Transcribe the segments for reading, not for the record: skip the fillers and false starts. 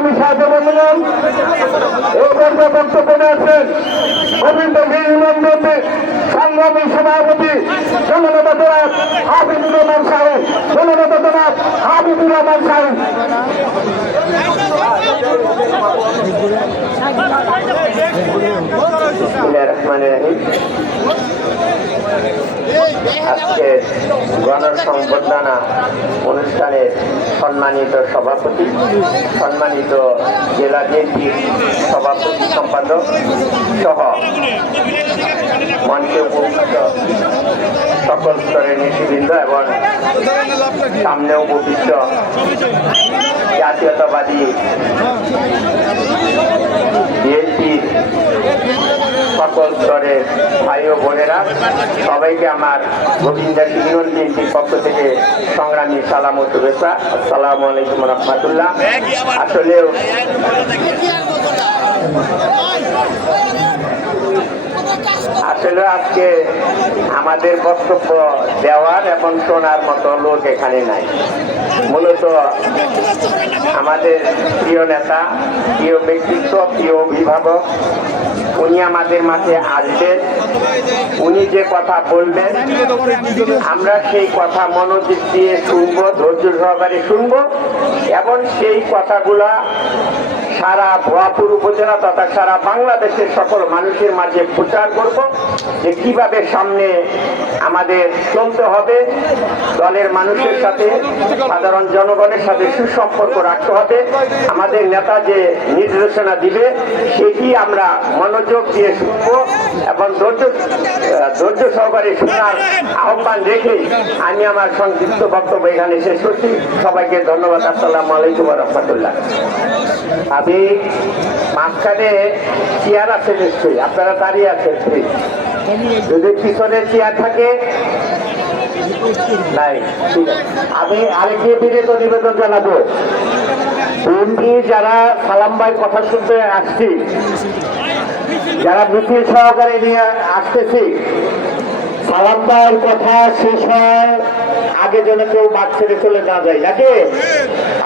সংগ্রামী সাহায্য বললেন এই পর্বে বক্তব্য নিয়েছেন গোবিন্দ সংগ্রামী সভাপতি জননেতা জনাব হাবিবুর রহমান সাহেব, জননেতা জনাব হাবিবুর রহমান সাহেব। আজকে গণসংবর্ধনা অনুষ্ঠানের সম্মানিত সভাপতি, সম্মানিত জেলা বিএনপির সভাপতি সম্পাদক সহ মঞ্চে উপস্থিত সকল স্তরের নেতৃবৃন্দ এবং সামনে উপস্থিত জাতীয়তাবাদী বিএনপির সকল স্তরের ভাই ও বোনেরা, সবাইকে আমার গোবিন্দা ইউনিয়ন বিএনপির পক্ষ থেকে সংগ্রামী সালাম ও শুভেচ্ছা। আসসালামু আলাইকুম রহমতুল্লাহ। আসলে আজকে আমাদের বক্তব্য দেওয়ার এবং শোনার মতো লোক এখানে নাই। মূলত আমাদের প্রিয় নেতা, প্রিয় ব্যক্তিত্ব, প্রিয় অভিভাবক, উনি আমাদের মাঝে আসবেন। উনি যে কথা বলবেন আমরা সেই কথা মনোযোগ দিয়ে শুনবো, ধৈর্য সহকারে শুনবো এবং সেই কথাগুলা সারা ভুয়াপুর উপজেলা তথা সারা বাংলাদেশের সকল মানুষের মাঝে প্রচার করব যে কিভাবে সামনে আমাদের চলতে হবে, দলের মানুষের সাথে, সাধারণ জনগণের সাথে সুসম্পর্ক রাখতে হবে। আমাদের নেতা যে নির্দেশনা দিবে সেটি আমরা মনোযোগ দিয়ে শুনব এবং ধৈর্য সহকারে শোনার আহ্বান রেখে আমি আমার সংক্ষিপ্ত বক্তব্য এখানে শেষ করছি। সবাইকে ধন্যবাদ। আসসালামু আলাইকুম রহমতুল্লাহ। আমি মাঝখানে চেয়ার আছে নিশ্চয়ই, আপনারা দাঁড়িয়ে আছেন, যদি পিছনে চেয়ার থাকে নাই, ঠিক আছে। আমি আরেকটি বিনীত নিবেদন জানাবো, বিএনপি যারা সালাম ভাই কথা শুনতে আসছি, যারা মিছিল সহকারে নিয়ে আসতেছি, সালাম ভাইয়ের কথা শেষ হয় আগে যেন কেউ বাদ ছেড়ে চলে না যায়, নাকি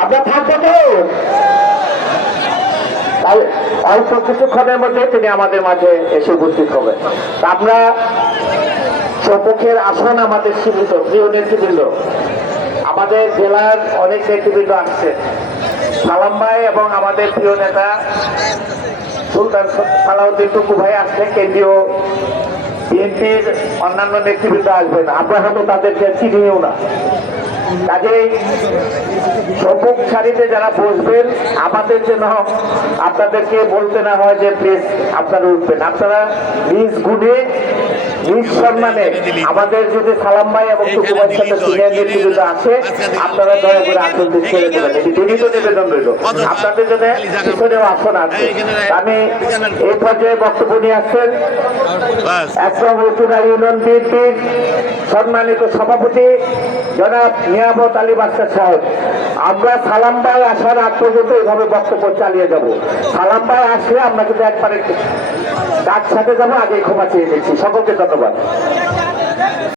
আমরা থাকবো তো? অল্প কিছুক্ষণের মধ্যে তিনি আমাদের মাঝে এসে উপস্থিত হবেন। আমরা সম্মুখের আসন আমাদের সীমিত, প্রিয় নেতৃবৃন্দ, আমাদের জেলার অনেক নেতৃবৃন্দ আসছে। সালাম ভাই এবং আমাদের প্রিয় নেতা সুলতান সালাউদ্দিন টুকু ভাই আসছে, কেন্দ্রীয় বিএনপির অন্যান্য নেতৃবৃন্দ আসবেন। আমরা হয়তো তাদেরকে চিনিও না, কাজেই সম্মুখ সারিতে যারা বসবেন আমাদের যেন আপনাদেরকে বলতে না হয় যে প্লিজ আপনারা উঠবেন। আপনারা নিজ গুণে নিজ সম্মানে আমাদের যদি সালাম ভাই এবং টুকুভাইয়ের সাথে সিনিয়র নেতৃবৃন্দ আছে, আপনারা দয়া করে আসন ছেড়ে দেবেন। এটি বিনীত নিবেদন রইল। আপনাদের জন্য পিছনেও আসন আছে। আমি এই পর্যায়ে বক্তব্য নিয়ে আসছেন একদম উপজেলা ইউনিয়ন বিএনপির সম্মানিত সভাপতি জনাব নিয়ামত আলী বাদশা সাহেব। আমরা সালাম ভাই আসার আগ পর্যন্ত এইভাবে বক্তব্য চালিয়ে যাব। সালাম ভাই আসলে আমরা কিন্তু একবারে ডাক সাথে যাবো, আগে ক্ষমা চেয়ে নিচ্ছি। সকলকে ধন্যবাদ।